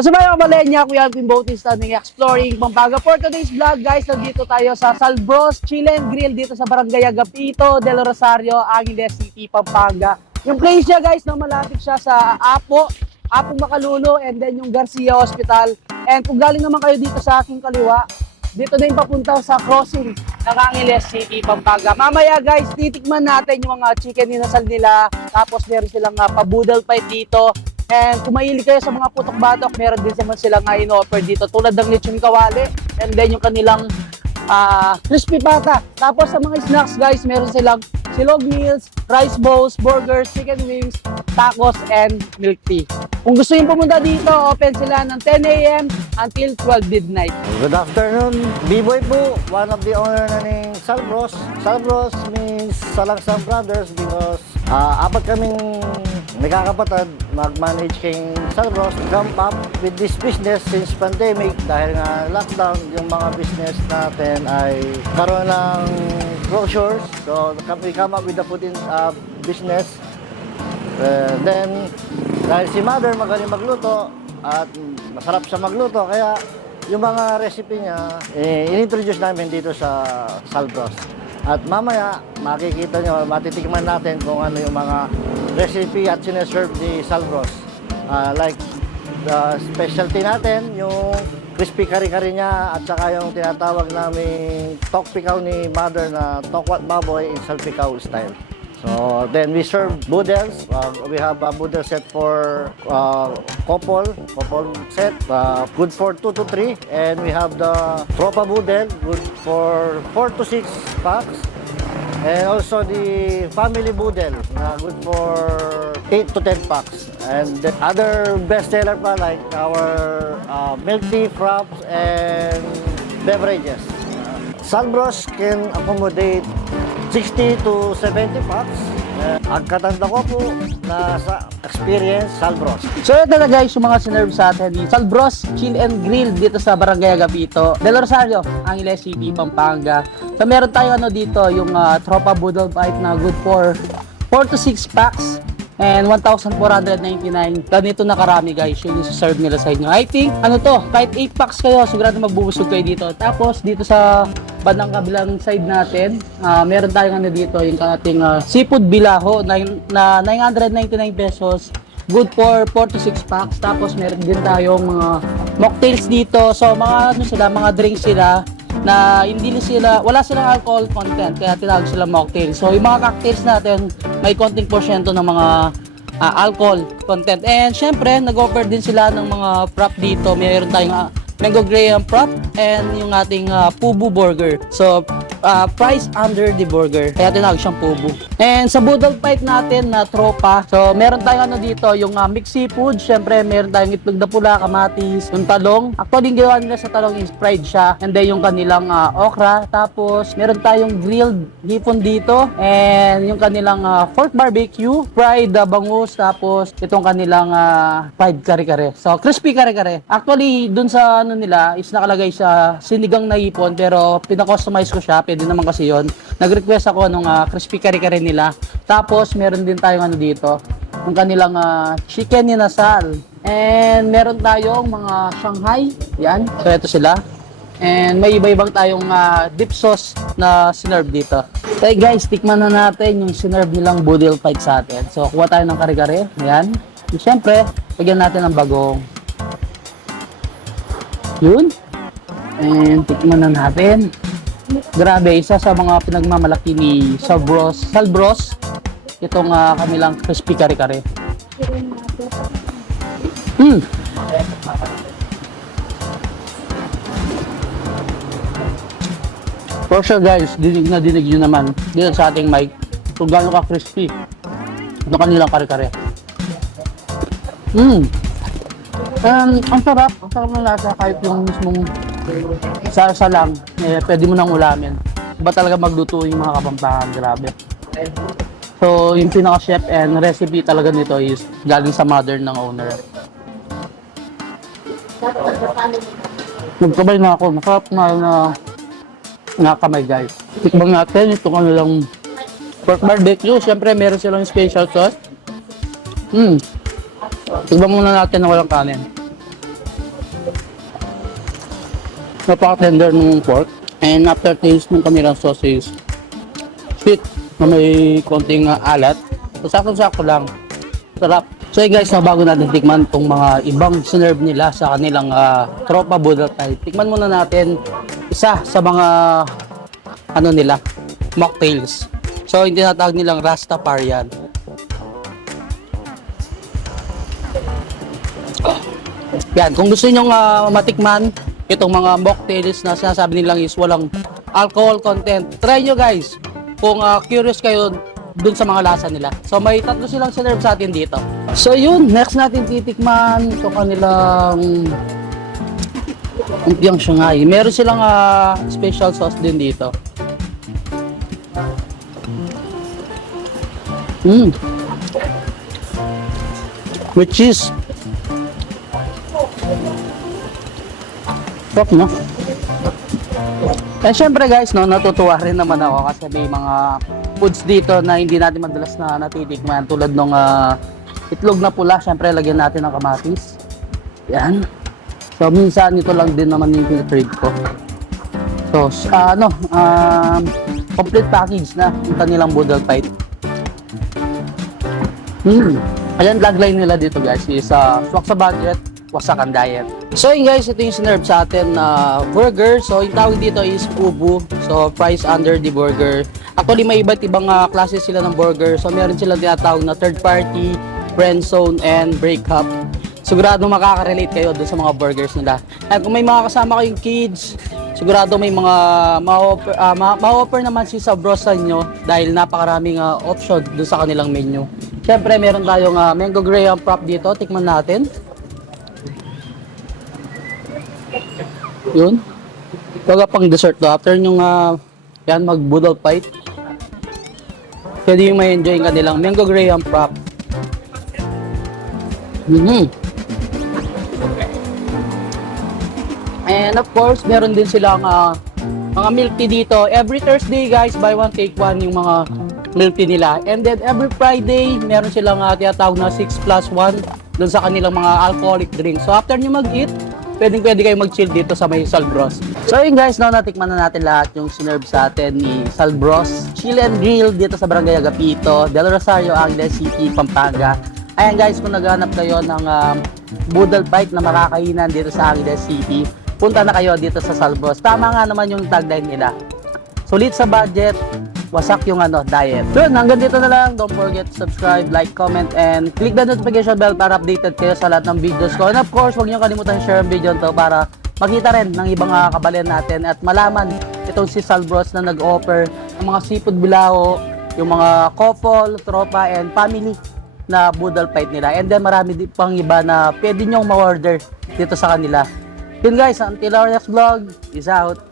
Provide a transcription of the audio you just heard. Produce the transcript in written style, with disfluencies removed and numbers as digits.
What's up mga kamalenya, Kuya Alvin Bautista ng Exploring Pampanga. For today's vlog guys, nandito tayo sa Salbros Chill and Grill dito sa Barangay Agapito del Rosario, Angeles City, Pampanga. Yung place niya guys, no, malapit siya sa Apong Makalulo and then yung Garcia Hospital. And kung galing naman kayo dito sa aking kaliwa, dito na yung papunta sa crossing ng Angeles City, Pampanga. Mamaya guys, titikman natin yung mga chicken inasal nila. Tapos meron silang pa-boodle fight dito. And kung mahilig kayo sa mga putok batok, meron din naman silang in-offer dito. Tulad ng lechon kawali. And then yung kanilang crispy pata. Tapos sa mga snacks guys, meron silang silog meals, rice bowls, burgers, chicken wings, tacos, and milk tea. Kung gusto yung pumunta dito, open sila ng 10 a.m. until 12 midnight. Good afternoon, B-Boy po, one of the owner na ng Salbros. Salbros means Salangsang Brothers because apat kaming nagkakapatid mag-manage kayong Salbros. Jump up with this business since pandemic dahil nga lockdown, yung mga business natin ay karoon ng closures. So we come up with the food in business. Then dahil si mother magaling magluto at masarap siya magluto, kaya yung mga recipe niya in-introduce namin dito sa Salbros. At mamaya makikita nyo, matitikman natin kung ano yung mga recipe at sineserve ni Salbros. Like the specialty natin, yung crispy kari-kari niya at saka yung tinatawag namin tokpikaw ni mother na tokwat baboy in salpikaw style. So then we serve boodles. We have a boodle set for couple set, good for 2 to 3, and we have the tropa boodle, good for 4 to 6 packs, and also the family boodle, good for 8 to 10 packs. And the other bestseller pa like our milk tea, fraps, and beverages. Salbros can accommodate 60 to 70 packs. Ang katanda ko po na sa experience, Salbros. So ito na guys, yung mga sinerve sa atin ni Salbros Chill and Grill dito sa Barangay Agapito del Rosario, Angeles City, Pampanga. So meron tayong dito, yung tropa boodle fight na good for 4 to 6 packs. And 1,499. Ganito na karami guys yung serve nila sa inyo. I think, kahit 8 packs kayo, sigurado magbubusog kayo dito. Tapos dito sa bandang kabilang side natin, meron tayong dito, yung ating seafood bilaho na 999 pesos. Good for 4 to 6 packs. Tapos meron din tayong mga mocktails dito. So mga mga drinks sila na wala silang alcohol content, kaya tinawag sila mocktail. So yung mga cocktails natin may konting porsyento ng mga alcohol content. And syempre nag-offer din sila ng mga prop dito. Mayroon tayong mango graham prop and yung ating pubu burger. So price under the burger, kaya tinawag siyang pubu. And sa boodle fight natin na tropa, so meron tayong dito, yung mixed seafood. Syempre meron tayong itlog na pula, kamatis, yung talong. Actually yung ginawa nila sa talong is fried siya, and then yung kanilang okra. Tapos meron tayong grilled hipon dito, and yung kanilang pork barbecue, fried bangus, tapos itong kanilang fried kare-kare. So crispy kare-kare. Actually dun sa nila is nakalagay sa sinigang na hipon, pero pina-customize ko siya. Pwede naman kasi yon. Nag-request ako nung crispy kare-kare nila. Tapos meron din tayong dito, yung kanilang chicken inasal. And meron tayong mga Shanghai. Yan. So ito sila. And may iba-ibang tayong dip sauce na sinerve dito. Okay guys, tikman na natin yung sinerve nilang boodle fight sa atin. So kuha tayo ng kare-kare. Yan. And syempre, lagyan natin ng bagong. Yun. And tikman na natin. Grabe, isa sa mga pinagmamalaki ni Salbros itong kanilang crispy kare-kare. For sure guys, dinig nyo naman dito sa ating mic kung gaano ka crispy itong kanilang kare-kare. Ang sarap ng lasa, kahit yung mismong salsa lang, pwede mo nang ulamin. Iba talaga magluto yung mga Kapampangan, grabe. So, yung pinaka-chef and recipe talaga nito is galing sa mother ng owner. Nagkamay na ako, masarap na nakamay guys. Tikman natin itong kanilang pork barbecue. Siyempre, meron silang special sauce. Tikman muna natin na walang kanin. napaka-tender ng pork. And aftertaste ng kanilang sausage, sweet na may konting alat. So, sakto-sakto lang. Sarap. So yun guys, bago natin tikman itong mga ibang sinerve nila sa kanilang tropa Boodle Fight, tikman muna natin isa sa mga ano nila, mocktails. So yung tinatawag nilang Rastafarian. Yan, kung gusto nyo matikman itong mga mocktails na sinasabi nilang is walang alcohol content, try nyo guys kung curious kayo dun sa mga lasa nila. So may tatlo silang sinerve sa atin dito. So yun, next natin titikman ito kanilang umpiang Shanghai. Meron silang special sauce din dito. With cheese. Sarap no? And syempre guys, no, natutuwa rin naman ako kasi may mga foods dito na hindi natin madalas na natitikman tulad ng itlog na pula. Syempre lagyan natin ng kamatis. Yan. So minsan ito lang din naman yung pinatrade ko. So complete package na yung kanilang Boodle Fight. Ayan, tagline nila dito guys is swak sa budget, wasak ang diet. So yun guys, ito yung sinerve sa atin na burger. So yung tawag dito is ubu. So price under the burger. Actually may iba't ibang klase sila ng burger. So meron silang tinatawag na third party, friend zone, and breakup. Sigurado makaka-relate kayo dun sa mga burgers nila. At kung may mga kasama kayong kids, sigurado may mga ma-offer naman si Salbros sa inyo dahil napakaraming option dun sa kanilang menu. Siyempre meron tayong mango graham prop dito. Tikman natin. Yun. Baga pang dessert to. After nyong yan mag-Boodle Fight, pwede yung may enjoy kanilang mango graham prop. And of course, meron din silang mga milk tea dito. Every Thursday guys, buy one take one yung mga milk tea nila. And then every Friday, meron silang tinatawag na 6+1 dun sa kanilang mga alcoholic drinks. So after nyo mag-eat, pwede kayo mag-chill dito sa may Salbros. So yun guys, natikman na natin lahat yung sinerve sa atin ni Salbros Chill and Grill dito sa Barangay Agapito, Del Rosario, Angeles City, Pampanga. Ayan guys, kung naghanap kayo ng Boodle Fight na makakainan dito sa Angeles City, punta na kayo dito sa Salbros. Tama nga naman yung tagline nila. Sulit sa budget, wasak yung diet. So yun, hanggang dito na lang. Don't forget to subscribe, like, comment, and click the notification bell para updated kayo sa lahat ng videos ko. And of course, huwag niyo kalimutan share ang video to para makita rin ng ibang kababayan natin at malaman itong si Salbros na nag-offer ng mga seafood bilao, yung mga couple, tropa, and family na Boodle Fight nila. And then marami din pang iba na pwede nyong ma-order dito sa kanila. Yun guys, until our next vlog, peace out!